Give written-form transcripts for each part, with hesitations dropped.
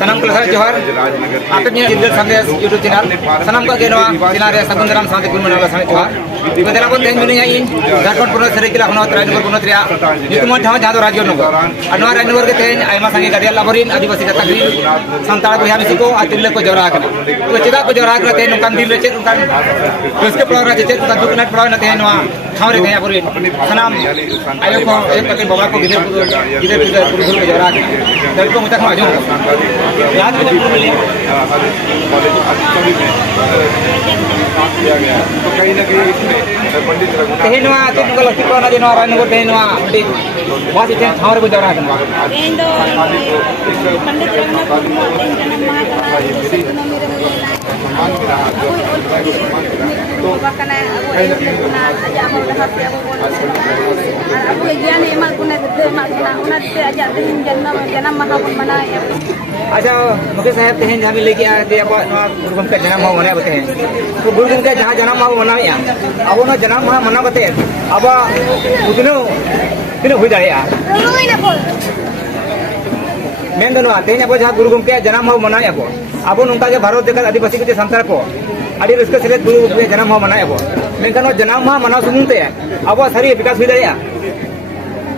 सनम को लगा जोहर आप ने दिल संदेश यूट्यूब चैनल सनम का गेनवा चैनल रे सगुंदराम साथे गुरमना साथे जोहर बदला को तेज मिनी इन झारखंड पुनः सरेकिला खनत राजनगर पुनः रिया निकुमन ठाव जहां दो राजनगर अनवा राजनगर के तेज आयमा संगे गाडिया लाबरिन आदिवासी का तकरीर संताल को हामी को आतिल को जवरा कना तो चेदा को जवरा करते नुकान दिल चे नुकान उसके प्रोग्राम चे नुकान दुकनट प्रोग्राम नते नवा ठाव रे थे अबरिन सनम आयो को एक पति बाबा को गिदर पुरुष को जवरा दल को मुता खा जो याद में मिले तो कहीं ना कहीं पंडित तेनवा तुमको लक्ष्य को ना देना राजनगर तेनवा बात इतने ठाव रे को जवरा कना तेंदो पंडित रघुनाथ जन्म bahkan aku guna aja mau dah hati aku aku gian emak guna gede mak guna una te aja tehin janam mahapun mana ya अच्छा मुके साहब तेहन जहाँ भी लेके आए थे अब गुरु गम का जन्म हुआ मना बते हैं तो गुरु गम का जहाँ जन्म हुआ मना या अब वो जन्म हुआ मना बते हैं अब उतने किने हुई जाए यार मेन दोनों आते हैं अब जहाँ गुरु गम का जन्म हुआ मना या अब उनका जो भारत देखा आदिवासी के संसार को अड़ी उसके सिले गुरु के जन्म हुआ मना अब मेनखान वो जन्म हुआ मना सुनते हैं अब सारी विकास हुई जाए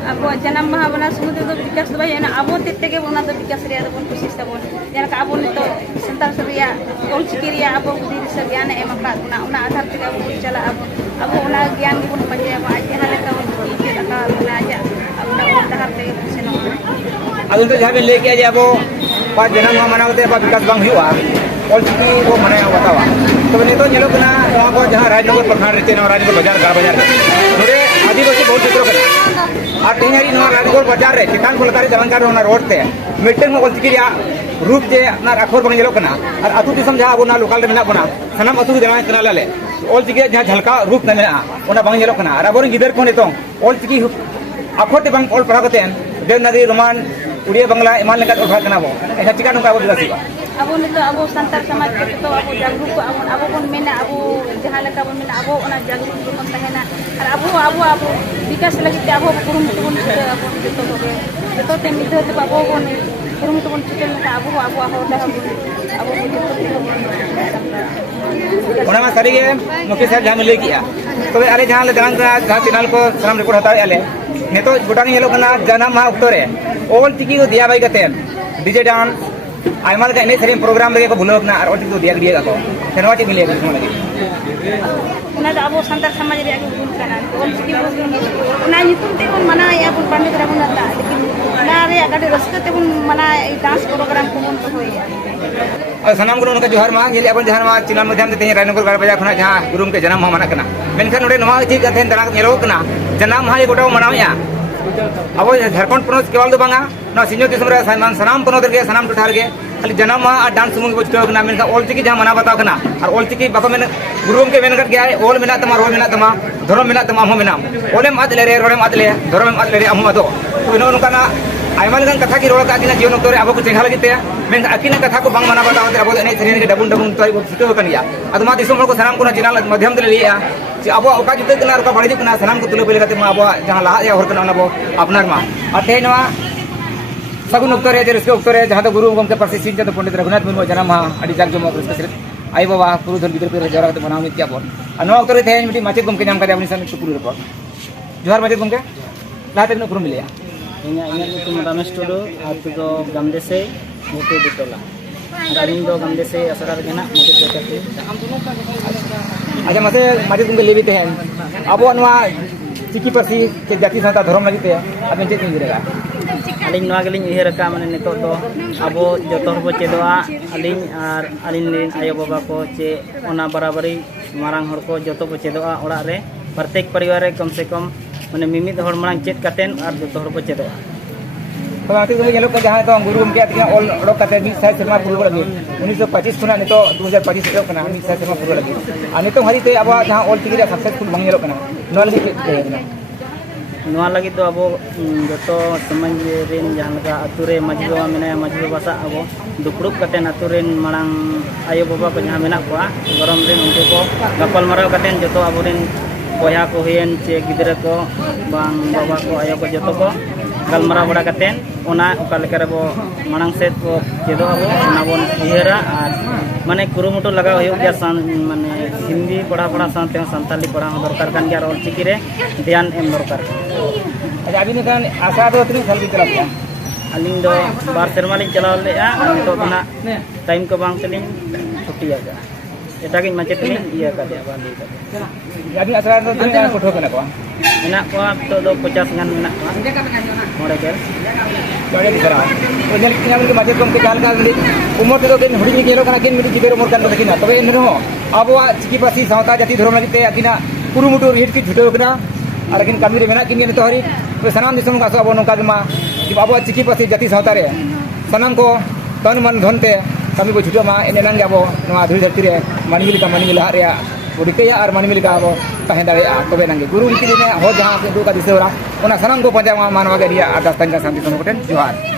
abo janam maha bana sumudu do bikas do bayana abo tette bona do bikas riya do bon kosis tabon jana ka abo nito sentar seriya ol cikiriya abo diri sabiana e maka una athar tege abo chala abo una gyan bon paje abo aje hale ka bon ki ka una aja abo na athar tege seno adun to jabe leke aja abo pa janam maha mana hote pa bikas bang huwa ol ciki bo mana watawa to nito nyelo kana ko jaha rajnagar प्रखंड रहते ना राजनगर बाजार गाड़ बाजार नोडे आदिवासी बहुत क्षेत्रों का और तेहरी नवा राजनगर बाजार रे चितान को लतारी दलंकार होना रोड ते मिटन में ऑल चिकिरिया रूप जे ना अखोर बंग जेलो कना और अतु दिसम जहां बोना लोकल रे मेना बना सनम अतु देना कना लाले ऑल चिकिरिया जहां झलका रूप ना मेना ओना बंग जेलो कना और अबोर गिदर को नेतो ऑल चिकी अखोर ते बंग ऑल पढ़ा कतेन देवनागरी रोमान उड़िया बांग्ला इमान लेका ऑल पढ़ा कना बो ऐसा चिका नुका बो दिलासी abo nito abo santar samaj ko to abo jagruk ko abo kon mena abo jahala ka bon mena abo ona jagruk ko kon tahena ar abo bikas lagi te abo kurum tubun abo to to te mito te abo bon kurum tubun chikel ka abo dah abo ona ma sari ge मुके साहब जहां मिले किया तबे अरे जहां ले दान जहां चैनल को सलाम रिकॉर्ड हतावे आले नेतो गोटा नि हेलो कना जन्म मा उक्तरे ऑल टिकी को दिया बाई कतेन डीजे डांस आयमा लगा एने सेरेम प्रोग्राम लगे को भूलो ना और ऑल टिकी को दिया को सेनवाटी मिले को लगे una abo santar samaj re ag bun kana ol ski bun na nitum te bun mana ya bun pandit raghunatha ta lekin na re agade raste te bun mana dance program ko bun hoy और सनाम गुरु उनका जोहर मांग गेले अपन जहां मा चिनाल मध्यम ते राजनगर गाड़ बाजार खना जहां गुरु के जन्म माना कना मेनखान नोडे नवा थी कथेन दना नेरो कना जन्म हा गोटा मनावया अब झारखंड पुनः केवल दो बांगा ना सिंजो दिसम रे सनाम पुनः के सनाम टुठार के खाली जन्म मा और डांस सुमुंग बचतो कना मेनखा ऑल चिकी जहां मना बताव कना और ऑल चिकी बाको मेन गुरु के मेन कट गया ऑल मेना तमा रोल मेना तमा धर्म मेना तमा हम मेना ओलेम आद ले रे रोलेम आद ले धर्म आद ले रे हम आदो तो नो नकना आयमा लगन कथा की रोल का किना जीवन तोरे अब को चेंगा लगिते मेन अकिन कथा को बांग मना बताव ते अब एने सेने के डबुन डबुन तो सिको कनिया अदमा दिसम को सनाम को चिनाल मध्यम ते लिया जे अब ओका जुते कना ओका बड़ी कना सनाम को तुले बेले मा अब जहां ला या हर कना अब अपनार मा अते नवा सगुन उक्तरे जे रस्के उक्तरे जहां तो गुरु गमके परसी सिंह चंद्र पंडित रघुनाथ मुर्मू जन्म मा अडी जाग जम रस्के सिर आई बाबा पुरु धन गिदर पे जरा ते बनाव मित्या बोल अनवा उक्तरे थे मिटी माचित गमके नाम का अपनी सन टुकुर रिपोर्ट जोहार माचित गमके लाते न पुरु मिलिया ᱤᱧᱟᱹᱜ ᱧᱩᱛᱩᱢ ᱨᱟᱢᱮᱥ ᱴᱩᱰᱩ ᱟᱹᱛᱩ ᱫᱚ ᱜᱟᱢᱫᱮᱥᱮ ᱢᱩᱴᱩ ᱫᱤᱛᱚᱞᱟ ᱟᱹᱞᱤᱧ ᱫᱚ ᱜᱟᱢᱫᱮᱥᱮ ᱟᱥᱲᱟ ᱨᱮᱜᱮ ᱱᱟᱜ ᱢᱩᱪᱟᱹᱫ ᱪᱟᱹᱠᱨᱤ अच्छा मसे माचित गमके लेबी ते अब नवा चिकी परसी के जाति साता धर्म लगी ते अबेन चेत निरेगा ᱟᱹᱞᱤᱧ ᱱᱚᱣᱟ ᱜᱮᱞᱤᱧ ᱩᱭᱦᱟᱹᱨ ᱟᱠᱟᱫ ᱢᱟᱱᱮ ᱱᱤᱛᱚᱜ ᱫᱚ ᱟᱵᱚ ᱡᱚᱛᱚ ᱦᱚᱲ ᱵᱚ ᱪᱮᱫᱚᱜᱼᱟ ᱟᱹᱞᱤᱧ ᱟᱨ ᱟᱹᱞᱤᱧ ᱨᱮᱱ ᱟᱭᱳ ᱵᱟᱵᱟ ᱠᱚ ᱪᱮ ᱚᱱᱟ ᱵᱟᱨᱟᱵᱟᱨᱤ ᱢᱟᱨᱟᱝ ᱦᱚᱲ ᱠᱚ ᱡᱚᱛᱚ ᱵᱚ ᱪᱮᱫᱚᱜᱼᱟ ᱚᱲᱟᱜ ᱨᱮ प्रत्येक परिवार रे कम से कम माने मिमिद हर मांग चेत कातेन और जतो हर बो चेदोआ तो आती को येलो का जहां तो गुरु उनके आती ऑल रोक काते 20 साल सेमा पूरा लगे 1925 खुना ने तो 2025 सेरो कना 20 साल सेमा पूरा लगे अनि तो हरी ते अब जहां ऑल टिकी रे सक्सेसफुल बंग येलो कना नो लगी ते नोआ लगी तो अब जतो समाज रेन जहां लगा अतु रे माजी बाबा मेना माजी बाबा सा अब दुपड़ुप कातेन अतु रेन मांग आयो बाबा को जहां मेना को गरम रेन उनके को गपल माराव कातेन जतो अब रेन बया को हेन चे गिदरा को बांग बाबा को आयो को जतो को galmarau bada katen ona oka leka rebo manang set bo chedo abo ona bon ihera ar mane kurumutu lagaw huyuk gya mane hindi पढ़ा साथ सानताली पढ़ा दरकार kan gya ol chiki re dhyan em दरकार अच्छा अभी निकाल आशा दो तीन साल की तरफ क्या aling do bar serma lin chalaw lea nito na time ko bang teling छुट्टी aga etagin macet ni iya ka dia bali ka अभी आशा दो तीन yang kudo kena ko menak ko to do 50 ngan menak ko mode ker jadi dikara तो जल किना के माचे तुम के गाल का उमर तो के हुडी नि गेलो kana kin miti jiber umur kan to kina तबे इनरो abo chiki pasi sauta jati धर्म लगिते akina कुरुमुटु हिट की छुटो कना arakin kami re menak kin ni to hari sanam disam ka abo nongka ma abo chiki pasi jati sauta re sanam ko tan man dhonte kami bo छुटो ma enenang abo noa dhuri dhati re manimili ka manimili ha re उड़के या और मानवी लिखा वो कहें दाड़े तबे नंगे गुरु उनकी ने हो जहाँ से दो का दिसे हो रहा उन्हें सनम को पंजाब मानवा के लिए आदास तंजा शांति समूह जोहार